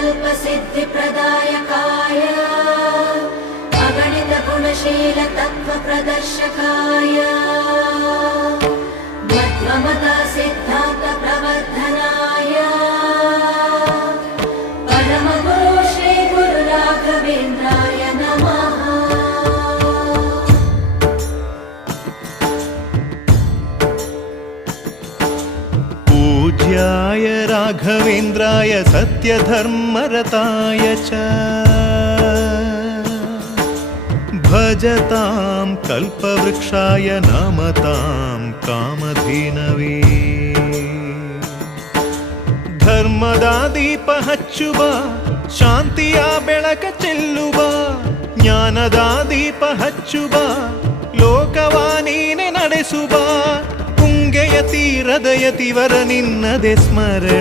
कल्पसिद्धिप्रदायकाय अगणितगुणशीलतत्त्वप्रदर्शकाय मध्वमता सिद्धान्तप्रवर्धनाय परमगुरु श्रीगुरुराघवेन्द्राय नमः। पूज्याय राघवेन्द्राय सत्यधर्मरताय च भजतां कल्पवृक्षाय नमतां कामधेनवे। ಧರ್ಮದ ದೀಪ ಹಚ್ಚುವ ಶಾಂತಿಯ ಬೆಳಕ ಚೆಲ್ಲುವ ಜ್ಞಾನದ ದೀಪ ಹಚ್ಚುವ ಲೋಕವ ನೀನೆ ನಡೆಸುವ ಪುಂಗೆಯ ತೀರದ ಯತಿವರ ನಿನ್ನದೆ ಸ್ಮರಣೆ